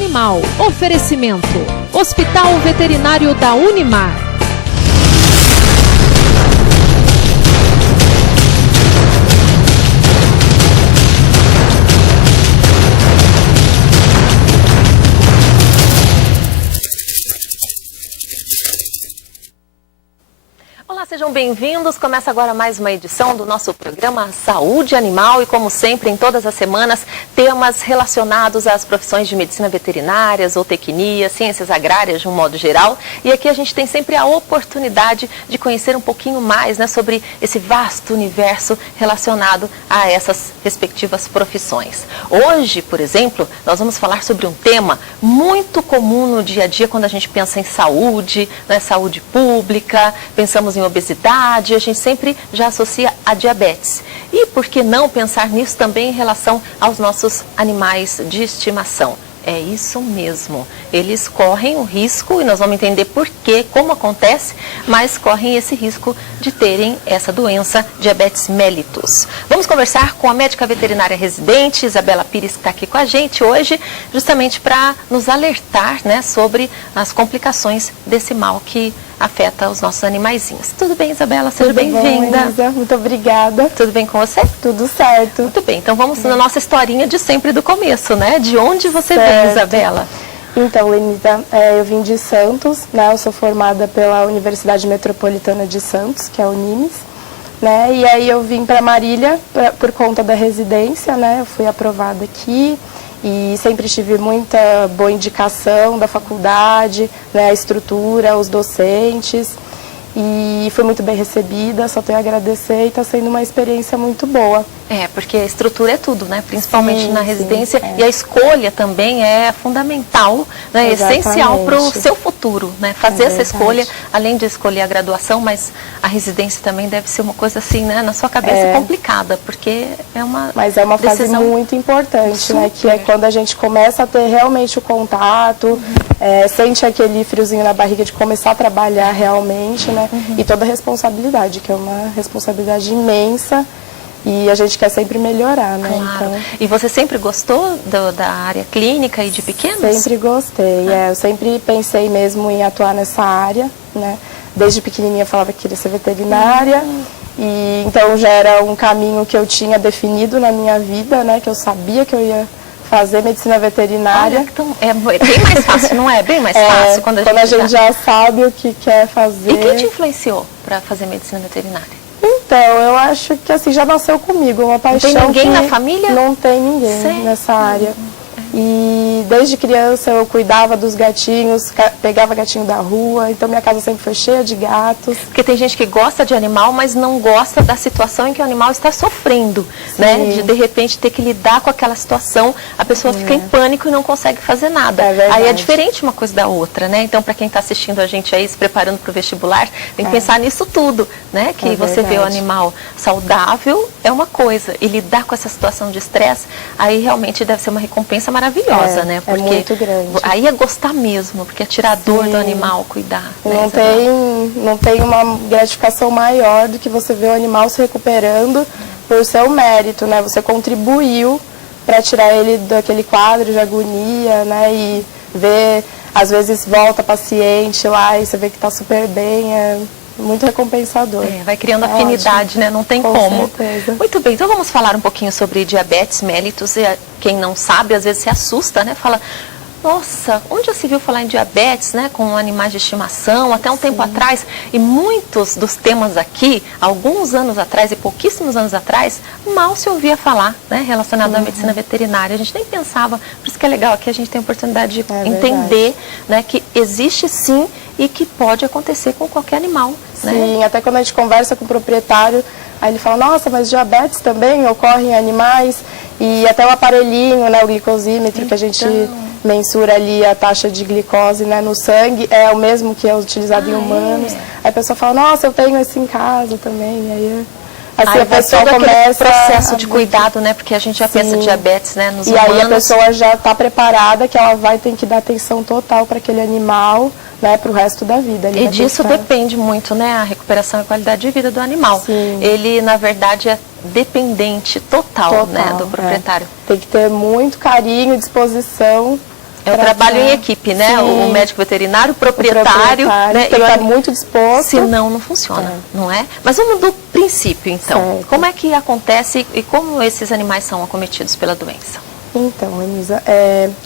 Animal. Oferecimento: Hospital Veterinário da Unimar. Olá, sejam bem-vindos. Começa agora mais uma edição do nosso programa Saúde Animal e, como sempre, em todas as semanas, temas relacionados às profissões de medicina veterinária, zootecnia, ciências agrárias de um modo geral. E aqui a gente tem sempre a oportunidade de conhecer um pouquinho mais, né, sobre esse vasto universo relacionado a essas respectivas profissões. Hoje, por exemplo, nós vamos falar sobre um tema muito comum no dia a dia quando a gente pensa em saúde, né, saúde pública, pensamos em obesidade, a gente sempre já associa a diabetes. E por que não pensar nisso também em relação aos nossos animais de estimação? É isso mesmo, eles correm o risco, e nós vamos entender por quê, como acontece, mas correm esse risco de terem essa doença, diabetes mellitus. Vamos conversar com a médica veterinária residente, Isabela Pires, que está aqui com a gente hoje, justamente para nos alertar, né, sobre as complicações desse mal que afeta os nossos animaizinhos. Tudo bem, Isabela? Seja bem-vinda. Muito obrigada. Tudo bem com você? Tudo certo. Muito bem, então vamos na nossa historinha de sempre do começo, né? De onde você vem, Isabela? Então, Lenisa, eu vim de Santos, né? Eu sou formada pela Universidade Metropolitana de Santos, que é a Unimes, né? E aí eu vim para Marília por conta da residência, né? Eu fui aprovada aqui. E sempre tive muita boa indicação da faculdade, né, a estrutura, os docentes. E fui muito bem recebida, só tenho a agradecer e está sendo uma experiência muito boa. É, porque a estrutura é tudo, né? Principalmente sim, na residência. Sim, E a escolha também é fundamental, né? É essencial para o seu futuro, né? Fazer essa escolha, além de escolher a graduação, mas a residência também deve ser uma coisa assim, né? Na sua cabeça complicada, porque é uma Mas é uma fase decisão muito importante, né? Que é quando a gente começa a ter realmente o contato, sente aquele friozinho na barriga de começar a trabalhar realmente, né? E toda a responsabilidade, que é uma responsabilidade imensa. E a gente quer sempre melhorar, né? Claro. Então, e você sempre gostou da área clínica e de pequenos? Sempre gostei, eu sempre pensei mesmo em atuar nessa área, né? Desde pequenininha eu falava que queria ser veterinária, e então já era um caminho que eu tinha definido na minha vida, né? Que eu sabia que eu ia fazer medicina veterinária. Olha, então, é bem mais fácil, não é? Bem mais fácil quando a gente já sabe o que quer fazer. E quem te influenciou para fazer medicina veterinária? Então, eu acho que assim, já nasceu comigo, uma paixão. Não tem ninguém na família? Não tem ninguém nessa área. E desde criança eu cuidava dos gatinhos, pegava gatinho da rua, então minha casa sempre foi cheia de gatos. Porque tem gente que gosta de animal, mas não gosta da situação em que o animal está sofrendo, né? De repente ter que lidar com aquela situação, a pessoa fica em pânico e não consegue fazer nada. Aí é diferente uma coisa da outra, né? Então, para quem está assistindo a gente aí, se preparando para o vestibular, tem que pensar nisso tudo, né? Que você vê o animal saudável é uma coisa, e lidar com essa situação de estresse, aí realmente deve ser uma recompensa maravilhosa, né? Porque é muito grande. Aí é gostar mesmo, porque é tirar a dor do animal, cuidar. Não tem uma gratificação maior do que você ver o animal se recuperando por seu mérito, né? Você contribuiu para tirar ele daquele quadro de agonia, né? E ver, às vezes volta paciente lá e você vê que está super bem, é muito recompensador. Vai criando afinidade, né? Não tem como. Certeza. Muito bem, então vamos falar um pouquinho sobre diabetes mellitus. E quem não sabe, às vezes se assusta, né? Fala, nossa, onde já se viu falar em diabetes, né? Com animais de estimação, até um tempo atrás. E muitos dos temas aqui, alguns anos atrás e pouquíssimos anos atrás, mal se ouvia falar, né? Relacionado à medicina veterinária. A gente nem pensava, por isso que é legal aqui a gente tem a oportunidade de entender, né? Que existe sim e que pode acontecer com qualquer animal. Sim, né? Até quando a gente conversa com o proprietário, aí ele fala, nossa, mas diabetes também ocorre em animais, e até o aparelhinho, né, o glicosímetro, que a gente mensura ali a taxa de glicose, né, no sangue, é o mesmo que é utilizado em humanos. Aí a pessoa fala, nossa, eu tenho esse em casa também, aí a pessoa começa processo de cuidado, né? Porque a gente já pensa diabetes, né? Nos humanos. Aí a pessoa já está preparada que ela vai ter que dar atenção total para aquele animal, né? Para o resto da vida. E disso depende muito, né? A recuperação e a qualidade de vida do animal. Sim. Ele, na verdade, é dependente total, né? Do proprietário. Tem que ter muito carinho, disposição É o trabalho em equipe, né? Sim. O médico veterinário, o proprietário, né? Tem que estar muito disposto. Senão não funciona, não é? Mas vamos do princípio, então. Certo. Como é que acontece e como esses animais são acometidos pela doença? Então, Anisa,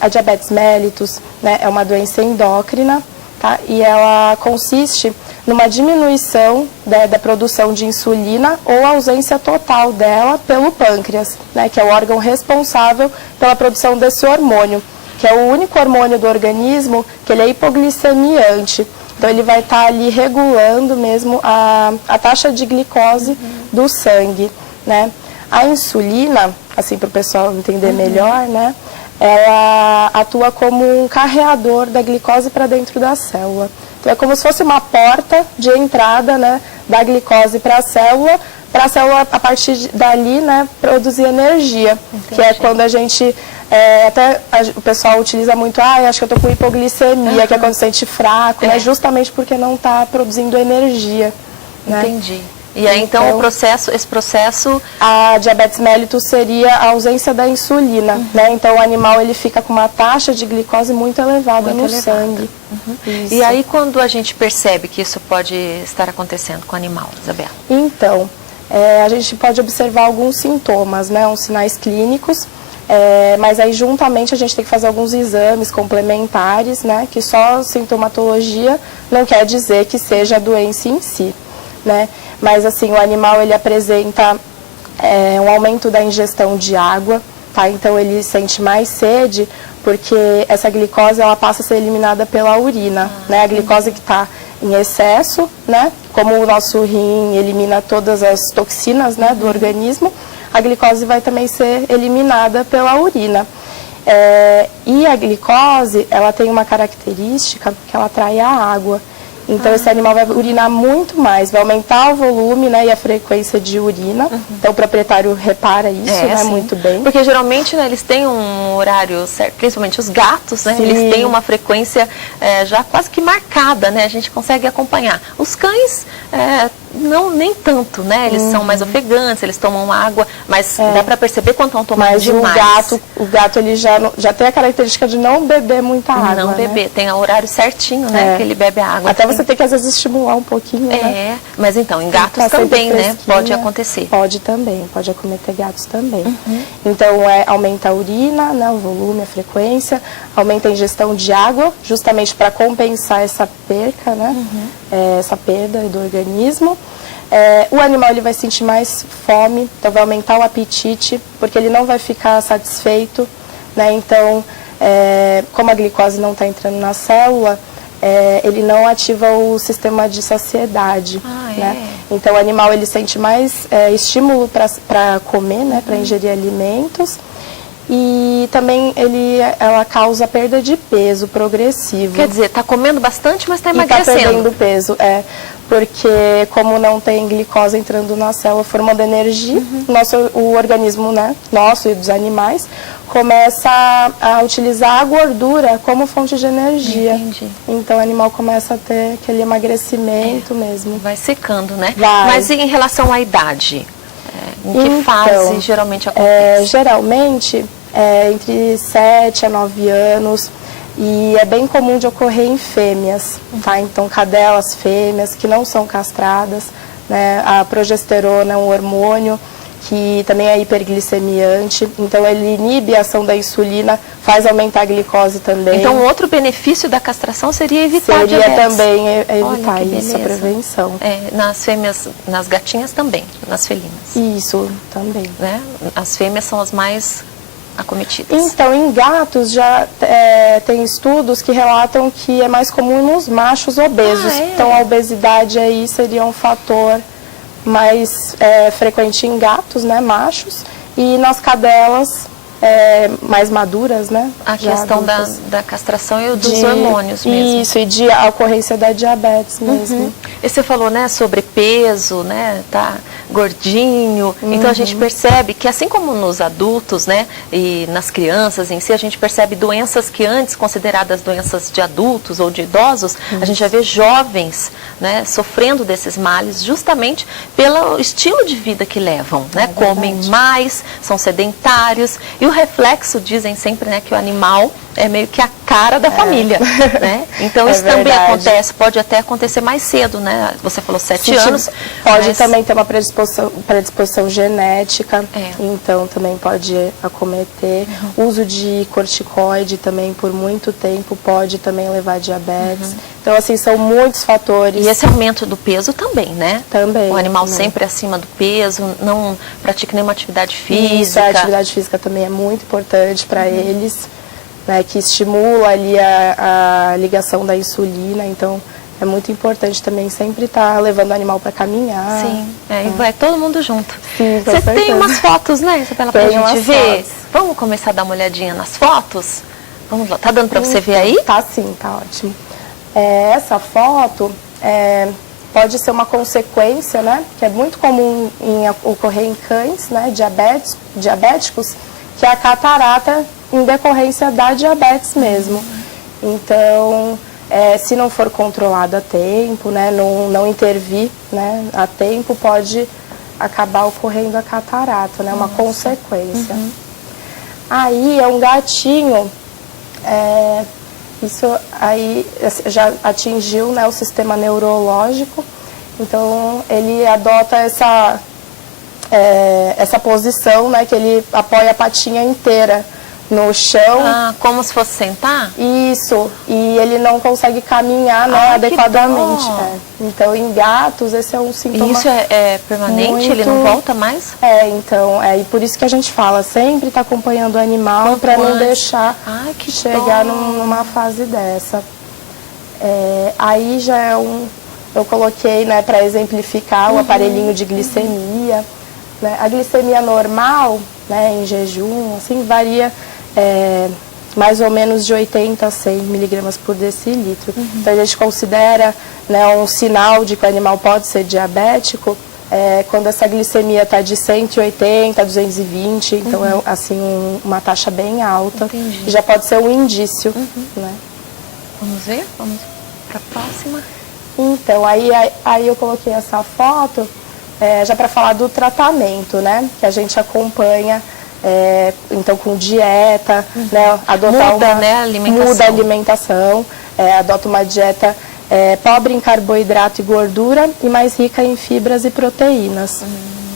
a diabetes mellitus, né, é uma doença endócrina, tá? E ela consiste numa diminuição da produção de insulina ou ausência total dela pelo pâncreas, né, que é o órgão responsável pela produção desse hormônio, que é o único hormônio do organismo que ele é hipoglicemiante. Então, ele vai estar ali regulando mesmo a taxa de glicose do sangue, né? A insulina, assim para o pessoal entender melhor, né? Ela atua como um carreador da glicose para dentro da célula. Então, é como se fosse uma porta de entrada, né, da glicose para a célula, a partir dali, né, produzir energia. Entendi. Que é quando a gente, o pessoal utiliza muito, acho que eu estou com hipoglicemia, que é quando se sente fraco, né, justamente porque não está produzindo energia. Né? Entendi. E aí, então, esse processo... A diabetes mellitus seria a ausência da insulina, né? Então, o animal ele fica com uma taxa de glicose muito elevada no sangue. E aí, quando a gente percebe que isso pode estar acontecendo com o animal, Isabela? Então, a gente pode observar alguns sintomas, né? Uns sinais clínicos, mas aí, juntamente, a gente tem que fazer alguns exames complementares, né? Que só sintomatologia não quer dizer que seja a doença em si, né? Mas, assim, o animal, ele apresenta um aumento da ingestão de água, tá? Então, ele sente mais sede, porque essa glicose, ela passa a ser eliminada pela urina, né? A glicose que está em excesso, né? Como o nosso rim elimina todas as toxinas, né, do organismo, a glicose vai também ser eliminada pela urina. E a glicose, ela tem uma característica que ela atrai a água. Então, esse animal vai urinar muito mais, vai aumentar o volume, né, e a frequência de urina. Então, o proprietário repara isso, né, muito bem. Porque, geralmente, né, eles têm um horário certo, principalmente os gatos, né, eles têm uma frequência já quase que marcada, né, a gente consegue acompanhar. Os cães, não, nem tanto, né, eles são mais ofegantes, eles tomam água, mas dá para perceber quando estão tomando demais. Mas o gato ele já tem a característica de não beber muita água, não beber, tem o horário certinho, né, que ele bebe a água. Até você tem que, às vezes, estimular um pouquinho, né? Mas então, em gatos também, né, pode acontecer. Pode também, pode acometer gatos também. Então, aumenta a urina, né, o volume, a frequência, aumenta a ingestão de água, justamente para compensar essa perca, né, essa perda do organismo. O animal ele vai sentir mais fome, então vai aumentar o apetite, porque ele não vai ficar satisfeito, né? Então, como a glicose não está entrando na célula, ele não ativa o sistema de saciedade, né? Então, o animal ele sente mais estímulo para comer, né? Para ingerir alimentos. E também ela causa perda de peso progressivo. Quer dizer, está comendo bastante, mas está emagrecendo. Está perdendo peso, porque como não tem glicose entrando na célula formando energia, o organismo, né, nosso e dos animais, começa a utilizar a gordura como fonte de energia. Entendi. Então o animal começa a ter aquele emagrecimento mesmo. Vai secando, né? Vai. Mas em relação à idade? Em que fase geralmente acontece? Geralmente, entre 7 a 9 anos, e é bem comum de ocorrer em fêmeas, tá? Então, cadelas fêmeas que não são castradas, né? A progesterona é um hormônio que também é hiperglicemiante, então ele inibe a ação da insulina, faz aumentar a glicose também. Então, outro benefício da castração seria evitar a diabetes. Seria também evitar isso, a prevenção. Nas fêmeas, nas gatinhas também, nas felinas. Isso, também. Né? As fêmeas são as mais acometidas. Então, em gatos já tem estudos que relatam que é mais comum nos machos obesos. Então, a obesidade aí seria um fator mais frequente em gatos, né, machos, e nas cadelas mais maduras, né? A questão da castração e dos hormônios mesmo. Isso, e de a ocorrência da diabetes mesmo. E você falou, né, sobre peso, né, tá gordinho. Então, a gente percebe que, assim como nos adultos, né, e nas crianças em si, a gente percebe doenças que antes consideradas doenças de adultos ou de idosos, a gente já vê jovens, né, sofrendo desses males justamente pelo estilo de vida que levam, né? Comem mais, são sedentários, e o reflexo, dizem sempre, né, que o animal é meio que a cara da família, né? Então isso também acontece, pode até acontecer mais cedo, né? Você falou 7 anos. Pode também ter uma predisposição genética, então também pode acometer. Uso de corticoide também por muito tempo pode também levar a diabetes. Então, assim, são muitos fatores. E esse aumento do peso também, né? Também. O animal sempre acima do peso, não pratica nenhuma atividade física. Isso, a atividade física também é muito importante para eles, né, que estimula ali a ligação da insulina, então é muito importante também sempre estar levando o animal para caminhar. Sim, e vai todo mundo junto. Sim, você tem umas fotos, né, Isabela, pra gente ver? Fotos. Vamos começar a dar uma olhadinha nas fotos? Vamos lá, tá dando para você ver aí? Tá sim, tá ótimo. Essa foto pode ser uma consequência, né, que é muito comum ocorrer em cães, né, diabéticos, que é a catarata em decorrência da diabetes mesmo. Então, se não for controlado a tempo, né, não intervir, né, a tempo, pode acabar ocorrendo a catarata, né, uma consequência. Aí é um gatinho, isso aí já atingiu, né, o sistema neurológico, então ele adota essa posição, né, que ele apoia a patinha inteira no chão. Como se fosse sentar? Isso, e ele não consegue caminhar, né, adequadamente. Então, em gatos, esse é um sintoma. E isso é permanente? Ele não volta mais? Então, e por isso que a gente fala, sempre está acompanhando o animal para não deixar chegar numa fase dessa. Aí já é eu coloquei, né, para exemplificar o aparelhinho de glicemia. Né? A glicemia normal, né, em jejum, assim, varia mais ou menos de 80 a 100 miligramas por decilitro. Então, a gente considera, né, um sinal de que o animal pode ser diabético quando essa glicemia está de 180 a 220, então é assim, uma taxa bem alta. Entendi. E já pode ser um indício. Né? Vamos ver? Vamos para a próxima. Então, aí eu coloquei essa foto já para falar do tratamento, né? Que a gente acompanha, então, com dieta, né? Adotar muda a alimentação. Muda a alimentação, adota uma dieta pobre em carboidrato e gordura e mais rica em fibras e proteínas.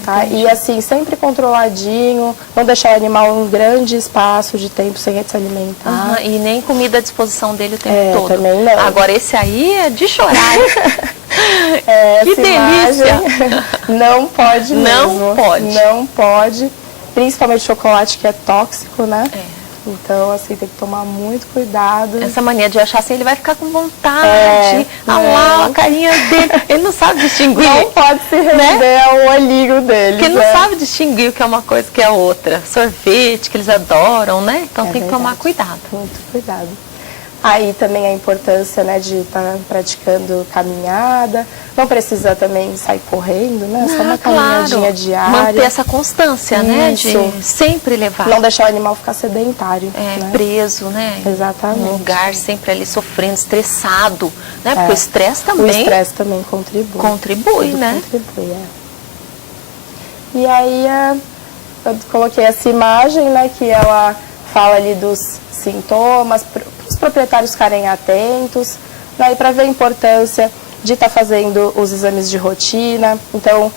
Tá? E assim, sempre controladinho, não deixar o animal em um grande espaço de tempo sem se alimentar. E nem comida à disposição dele o tempo todo. Também não. Agora, esse aí é de chorar. Que delícia! Não pode mesmo. Não pode. Não pode. Principalmente chocolate, que é tóxico, né? Então, assim, tem que tomar muito cuidado. Essa mania de achar assim, ele vai ficar com vontade. Olha lá, a carinha dele. Ele não sabe distinguir. Não pode se render ao olhinho dele. Porque ele não sabe distinguir o que é uma coisa e o que é outra. Sorvete, que eles adoram, né? Então tem que tomar cuidado. Muito cuidado. Aí também a importância, né, de estar praticando caminhada. Não precisa também sair correndo, né? Só uma caminhadinha diária. Manter essa constância, né? De sempre levar. Não deixar o animal ficar sedentário. Né? Preso, né? Exatamente. Num lugar sempre ali sofrendo, estressado. Né? Porque o estresse também... O estresse também contribui. Contribui, né? Contribui, E aí eu coloquei essa imagem, né? Que ela fala ali dos sintomas, para os proprietários ficarem atentos, né, e para ver a importância de estar fazendo os exames de rotina. Então,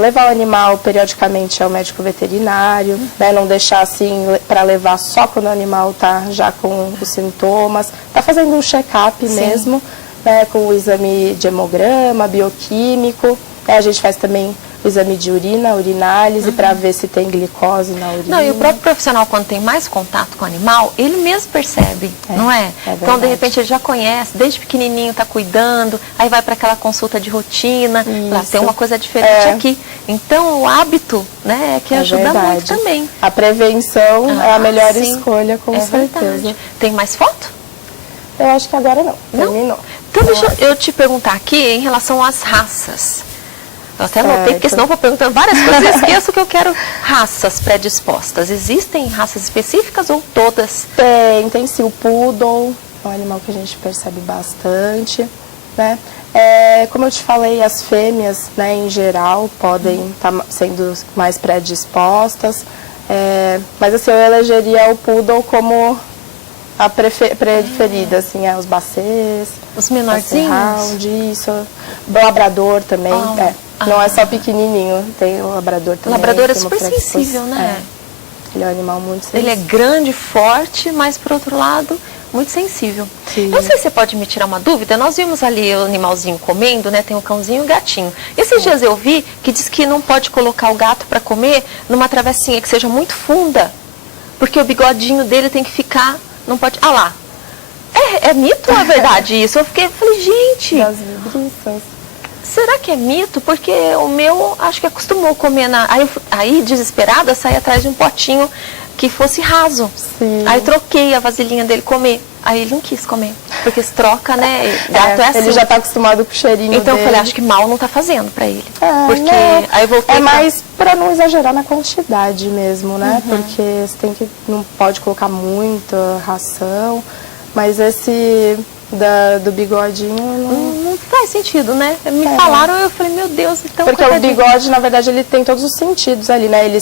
levar o animal periodicamente ao médico veterinário, né, não deixar assim para levar só quando o animal está já com os sintomas, tá fazendo um check-up mesmo, né, com o exame de hemograma, bioquímico. A gente faz também o exame de urina, urinálise, para ver se tem glicose na urina. Não, e o próprio profissional, quando tem mais contato com o animal, ele mesmo percebe, não é? Então, de repente, ele já conhece, desde pequenininho está cuidando, aí vai para aquela consulta de rotina, lá tem uma coisa diferente aqui. Então, o hábito, né, é que ajuda muito também. A prevenção é a melhor escolha, com certeza. Verdade. Tem mais foto? Eu acho que agora não. Terminou. Então, deixa eu te perguntar aqui em relação às raças. Eu até anotei, porque senão eu vou perguntando várias coisas e esqueço que eu quero raças predispostas. Existem raças específicas ou todas? Tem sim. O poodle é um animal que a gente percebe bastante, né? Como eu te falei, as fêmeas, né, em geral, podem estar sendo mais predispostas. Mas assim, eu elegeria o poodle como preferida, assim, os bacês. Os menorzinhos? Isso. Labrador também, Não é só pequenininho, tem o labrador também. O labrador é super sensível, né? Ele é um animal muito sensível. Ele é grande, forte, mas por outro lado, muito sensível. Sim. Não sei se você pode me tirar uma dúvida. Nós vimos ali o animalzinho comendo, né? Tem o cãozinho e o gatinho. Esses dias eu vi que diz que não pode colocar o gato para comer numa travessinha que seja muito funda, porque o bigodinho dele tem que ficar, não pode... Ah lá! É mito ou é verdade isso? Eu falei, gente... Das vibriças. Será que é mito? Porque o meu, acho que acostumou comer Aí, desesperada, saí atrás de um potinho que fosse raso. Sim. Aí troquei a vasilhinha dele comer. Aí ele não quis comer. Porque se troca, né? Gato é assim. Ele já tá acostumado com o cheirinho então dele. Eu falei, acho que mal não tá fazendo pra ele. Porque não, aí eu voltei mais pra não exagerar na quantidade mesmo, né? Porque você não pode colocar muita ração. Mas esse... do bigodinho não faz sentido, né? Me falaram, eu falei, meu Deus, então... Porque o bigode, na verdade, ele tem todos os sentidos ali, né? Ele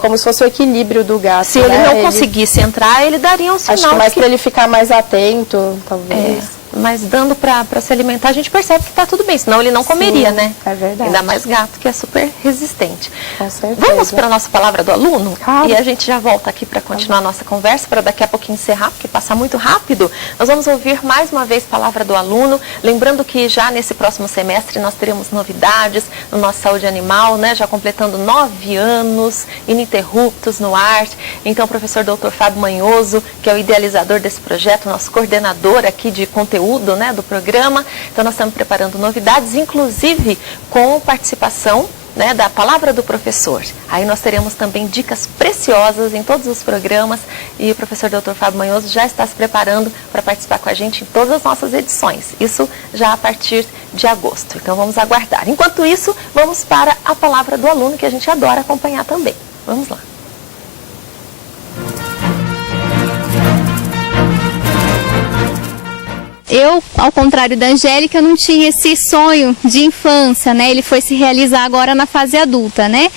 como se fosse o equilíbrio do gato. Se ele não conseguisse entrar, ele daria um sinal. Acho que mais para ele ficar mais atento, talvez. Mas dando para se alimentar, a gente percebe que está tudo bem, senão ele não comeria, né? É verdade. Ainda mais gato, que é super resistente. Com certeza. Vamos para a nossa palavra do aluno? Claro. E a gente já volta aqui para continuar a nossa conversa, para daqui a pouquinho encerrar, porque passa muito rápido. Nós vamos ouvir mais uma vez a palavra do aluno, lembrando que já nesse próximo semestre nós teremos novidades no nosso Saúde Animal, né? Já completando 9 anos ininterruptos no ar. Então, o professor Dr. Fábio Manhoso, que é o idealizador desse projeto, nosso coordenador aqui de conteúdo, né, do programa. Então nós estamos preparando novidades, inclusive com participação, né, da palavra do professor. Aí nós teremos também dicas preciosas em todos os programas e o professor Dr. Fábio Manhoso já está se preparando para participar com a gente em todas as nossas edições. Isso já a partir de agosto. Então vamos aguardar. Enquanto isso, vamos para a palavra do aluno, que a gente adora acompanhar também. Vamos lá. Eu, ao contrário da Angélica, não tinha esse sonho de infância, né? Ele foi se realizar agora na fase adulta, né?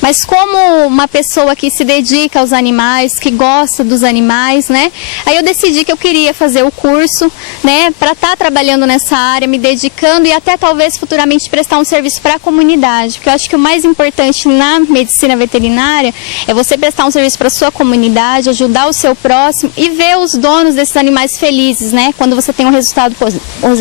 Mas como uma pessoa que se dedica aos animais, que gosta dos animais, né? Aí eu decidi que eu queria fazer o curso, né? Para estar trabalhando nessa área, me dedicando e até talvez futuramente prestar um serviço para a comunidade. Porque eu acho que o mais importante na medicina veterinária é você prestar um serviço para a sua comunidade, ajudar o seu próximo e ver os donos desses animais felizes, né? Quando você tem um resultado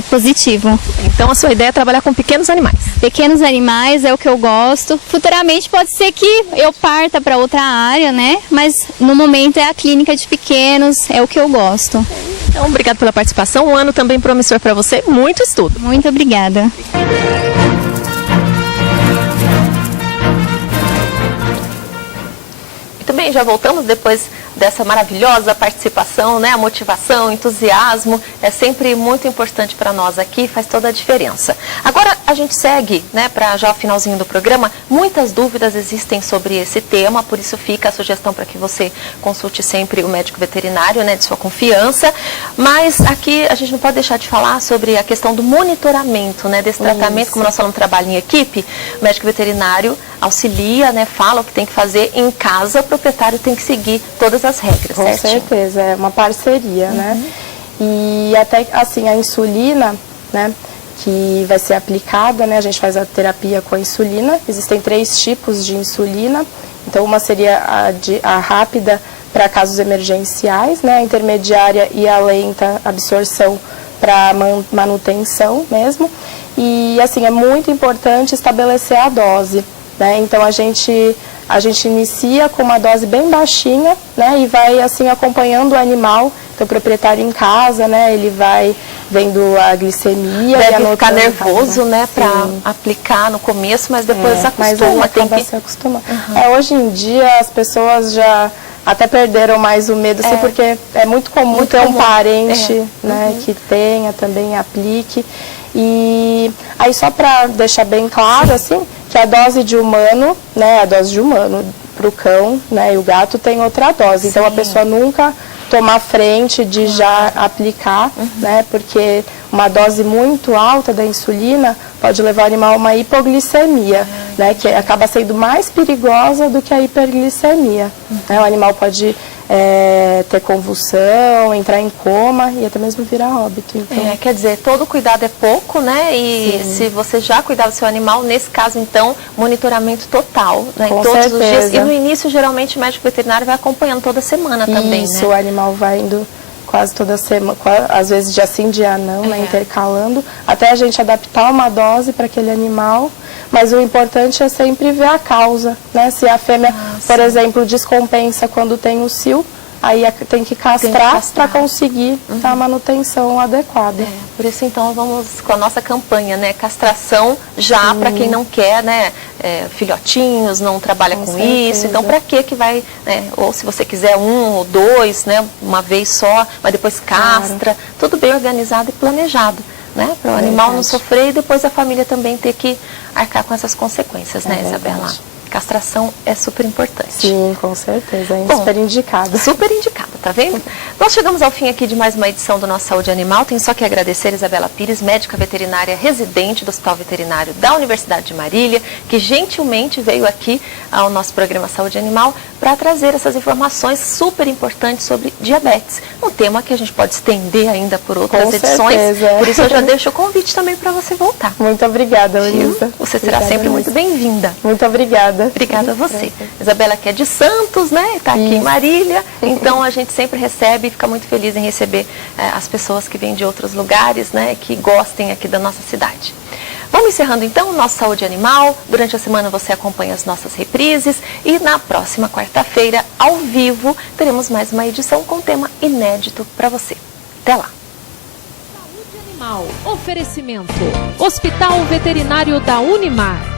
positivo. Então a sua ideia é trabalhar com pequenos animais? Pequenos animais é o que eu gosto. Futuramente pode ser que eu parta para outra área, né? Mas no momento é a clínica de pequenos, é o que eu gosto. Então, obrigado pela participação. Um ano também promissor para você. Muito estudo. Muito obrigada. Muito bem, já voltamos depois dessa maravilhosa participação, né? A motivação, o entusiasmo é sempre muito importante para nós aqui, faz toda a diferença. Agora a gente segue, né, para já o finalzinho do programa. Muitas dúvidas existem sobre esse tema, por isso fica a sugestão para que você consulte sempre o médico veterinário, né, de sua confiança. Mas aqui a gente não pode deixar de falar sobre a questão do monitoramento, né, desse tratamento, como nós falamos, trabalho em equipe. O médico veterinário auxilia, né, fala o que tem que fazer em casa, o proprietário tem que seguir todas as regras, Com certinho? certeza, é uma parceria, né? E até, assim, a insulina, né, que vai ser aplicada, né, a gente faz a terapia com a insulina. Existem 3 tipos de insulina. Então, uma seria a rápida para casos emergenciais, né, a intermediária e a lenta absorção para manutenção mesmo. E, assim, é muito importante estabelecer a dose, né? Então, a gente inicia com uma dose bem baixinha, né, e vai assim acompanhando o animal. Então, o proprietário em casa, né, ele vai vendo a glicemia. Deve ficar nervoso, né, para aplicar no começo, mas depois acostuma. Se acostuma. Hoje em dia as pessoas já até perderam mais o medo, assim, porque é muito comum ter um parente, né, que tenha também, aplique. E aí, só para deixar bem claro, assim, que a dose de humano, né, a dose de humano para o cão, né, e o gato tem outra dose. Então, a pessoa nunca tomar frente de já aplicar, né, porque uma dose muito alta da insulina pode levar o animal a uma hipoglicemia, né, que acaba sendo mais perigosa do que a hiperglicemia. Né, o animal pode ter convulsão, entrar em coma e até mesmo virar óbito. Então, quer dizer, todo cuidado é pouco, né? E se você já cuidar do seu animal, nesse caso, então, monitoramento total, né? Com todos os dias. certeza. E no início, geralmente, o médico veterinário vai acompanhando toda semana também, isso, né? o animal vai indo quase toda semana, às vezes dia sim, dia não, né, intercalando, até a gente adaptar uma dose para aquele animal, mas o importante é sempre ver a causa, né? Se a fêmea, por exemplo, descompensa quando tem o cio, aí tem que castrar para conseguir a manutenção adequada. Por isso, então, vamos com a nossa campanha, né? Castração já para quem não quer, né? Filhotinhos, não trabalha com isso. Então, para que vai, né? Ou se você quiser 1 ou 2, né? Uma vez só, mas depois castra. Tudo bem organizado e planejado, né? Para o animal não sofrer e depois a família também ter que arcar com essas consequências, né, Isabela? Castração é super importante. Sim, com certeza, é super indicado. Super indicado, tá vendo? Nós chegamos ao fim aqui de mais uma edição do nosso Saúde Animal. Tenho só que agradecer a Isabela Pires, médica veterinária residente do Hospital Veterinário da Universidade de Marília, que gentilmente veio aqui ao nosso programa Saúde Animal para trazer essas informações super importantes sobre diabetes. Um tema que a gente pode estender ainda por outras edições. Por isso eu já deixo o convite também para você voltar. Muito obrigada, Luísa. Você será sempre muito bem-vinda. Muito obrigada. Obrigada a você. Isabela, que é de Santos, né? Está aqui em Marília. Então, a gente sempre recebe e fica muito feliz em receber as pessoas que vêm de outros lugares, né? Que gostem aqui da nossa cidade. Vamos encerrando, então, o nosso Saúde Animal. Durante a semana você acompanha as nossas reprises. E na próxima quarta-feira, ao vivo, teremos mais uma edição com tema inédito para você. Até lá. Saúde Animal. Oferecimento. Hospital Veterinário da Unimar.